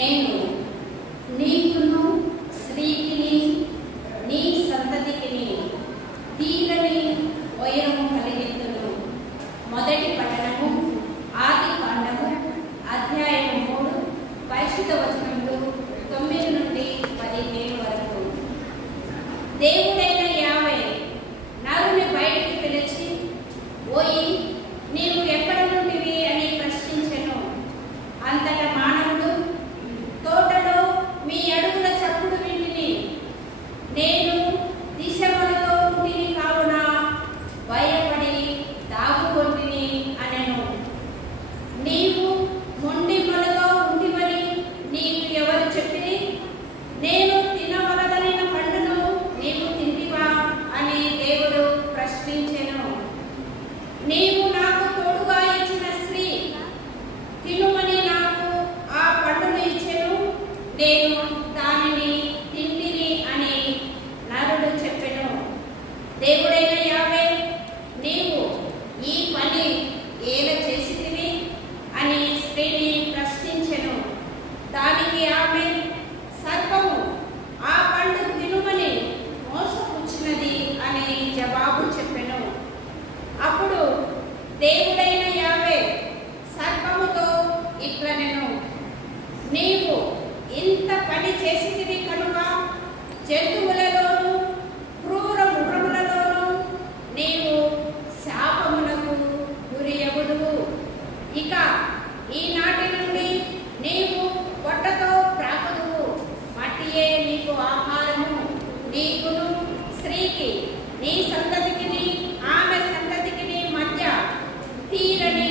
నేను నీకును స్త్రీకిని నీ సంతతికిని తీరని వైరము కలిగింతును. మొదటి పట్టణము ఆదికాండము అధ్యాయం 3 పరిశుద్ధ వచనములు 9 నుండి 17 వరకు. దేవుడైన యావే నరుని బయటికి పిలిచి, ఓయి నీవు ఎక్కడ నుండివి అని ప్రశ్నించెను. అంతటా మానవుడు, తోటలో మీ అడుగుల చప్పుడు వింటిని, నేను దిశమలతో ఉంటిని కావున భయపడి దాగుకొంటిని అనెను. నీవు మొండి మొలతో ఉంటివని నీకు ఎవరు చెప్పిరి? నేను తినవలదనిన పండును నీవు తింటివా అని దేవుడు ప్రశ్నించెను. నీవు నాకు తోడుగా ఇచ్చిన స్త్రీ తినుమని నాకు ఆ పండును ఇచ్చెను, నేను దానిని తింటిని అని నరుడు చెప్పెను. దేవుడైన యావే, నీవు ఈ పని ఏల చేసితివి అని స్త్రీని ప్రశ్నించెను. దానికి ఆమె, సర్పము ఆ పండు తినుమని మోసపుచ్చినది అని జవాబు చెప్పెను. అప్పుడు దేవుడైన యావే సర్పముతో ఇట్లనెను, నీవు ఇంత పని చేసితివి కనుక జంతువులలోను క్రూర మృగములలోను నీవు శాపములకు గురియగుదువు. ఇక ఈనాటి నుండి నీవు పొట్టతో ప్రాకుదువు, మట్టియే నీకు ఆహారము. నీకును స్త్రీకి నీ సంతతికిని ఆమె సంతతికిని మధ్య తీరని